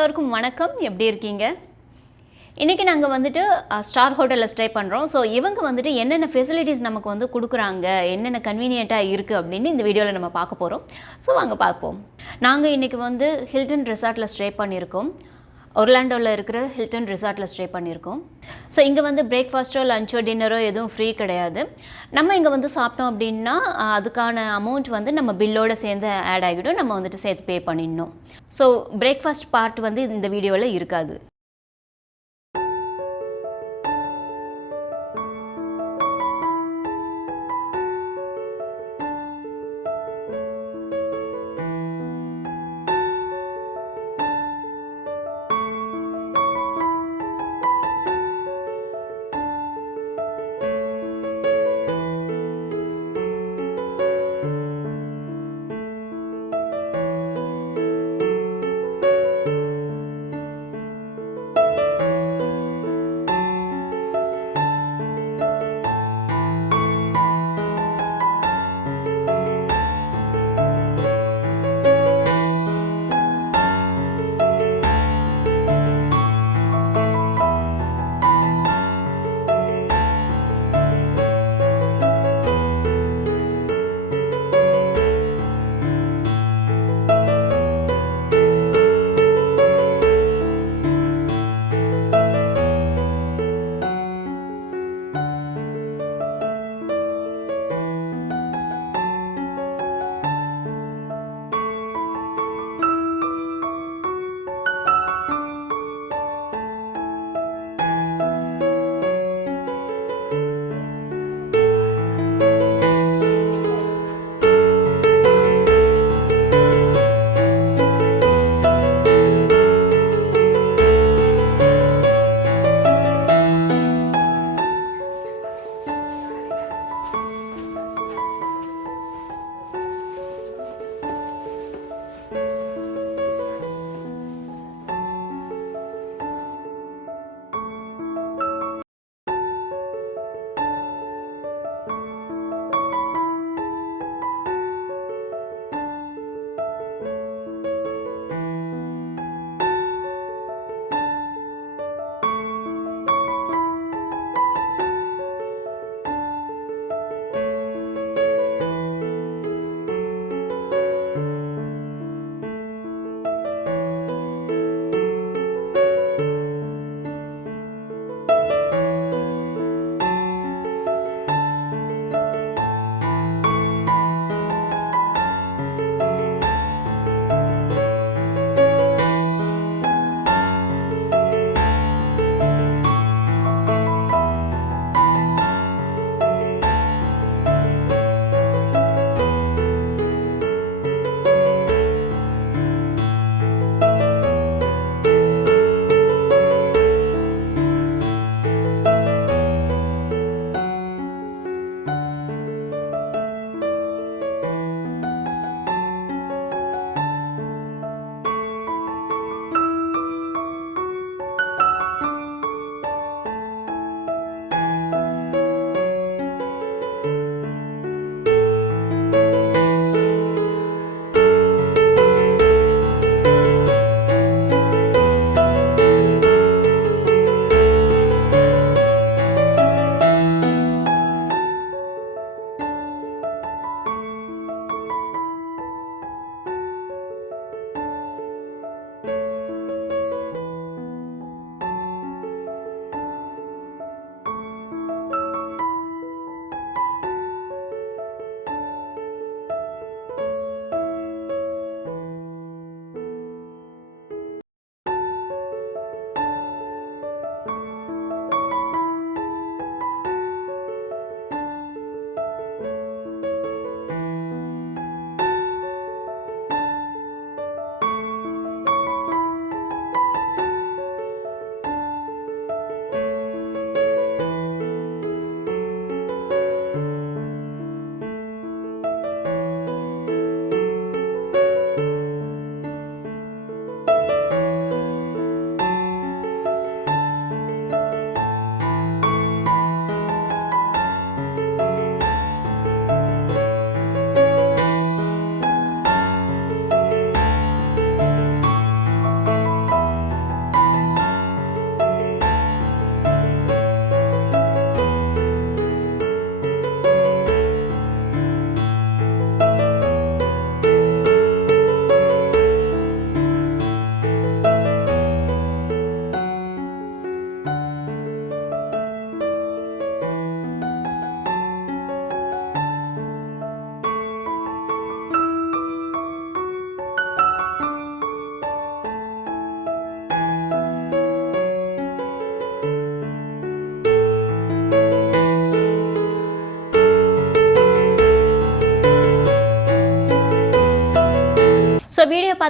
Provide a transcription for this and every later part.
எல்லோருக்கும் வணக்கம். எப்படி இருக்கீங்க? இன்னைக்கு நாங்க வந்துட்டு ஸ்டார் ஹோட்டல்ல ஸ்டே பண்றோம். ஸோ இவங்க வந்துட்டு என்னென்ன ஃபெசிலிட்டிஸ் நமக்கு வந்து குடுக்குறாங்க, என்னென்ன கன்வீனியன்ட்டா இருக்கு அப்படின்னு இந்த வீடியோல நம்ம பார்க்க போறோம். ஸோ வாங்க பார்ப்போம். நாங்க இன்னைக்கு வந்து ஹில்டன் ரிசார்ட்ல ஸ்டே பண்ணியிருக்கோம். ஒர்லாண்டோவில் இருக்கிற ஹில்டன் ரிசார்ட்டில் ஸ்டே பண்ணியிருக்கோம். ஸோ இங்கே வந்து பிரேக்ஃபாஸ்ட்டோ லஞ்சோ டின்னரோ எதுவும் ஃப்ரீ கிடையாது. நம்ம இங்கே வந்து சாப்பிட்டோம் அப்படின்னா அதுக்கான அமௌண்ட் வந்து நம்ம பில்லோடு சேர்ந்து ஆட் ஆகிடும். நம்ம வந்துட்டு சேர்த்து பே பண்ணிடணும். ஸோ பிரேக்ஃபாஸ்ட் பார்ட் வந்து இந்த வீடியோவில் இருக்காது.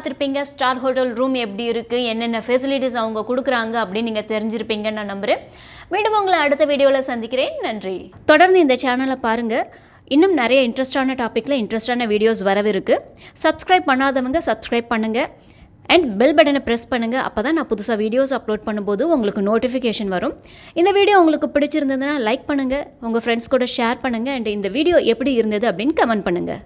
பார்த்துருப்பீங்க ஸ்டார் ஹோட்டல் ரூம் எப்படி இருக்குது, என்னென்ன ஃபெசிலிட்டிஸ் அவங்க கொடுக்குறாங்க அப்படின்னு நீங்கள் தெரிஞ்சிருப்பீங்கன்னு நான் நம்புகிறேன். மீண்டும் உங்களை அடுத்த வீடியோவில் சந்திக்கிறேன். நன்றி. தொடர்ந்து இந்த சேனலை பாருங்கள். இன்னும் நிறைய இன்ட்ரெஸ்டான டாப்பிக்கில் இன்ட்ரெஸ்டான வீடியோஸ் வரவிருக்கு. சப்ஸ்கிரைப் பண்ணாதவங்க சப்ஸ்கிரைப் பண்ணுங்கள் அண்ட் பெல் பட்டனை ப்ரெஸ் பண்ணுங்கள். அப்போ தான் நான் புதுசாக வீடியோஸ் அப்லோட் பண்ணும்போது உங்களுக்கு நோட்டிஃபிகேஷன் வரும். இந்த வீடியோ உங்களுக்கு பிடிச்சிருந்ததுன்னா லைக் பண்ணுங்கள், உங்கள் ஃப்ரெண்ட்ஸ் கூட ஷேர் பண்ணுங்கள் அண்ட் இந்த வீடியோ எப்படி இருந்தது அப்படின்னு கமெண்ட் பண்ணுங்கள்.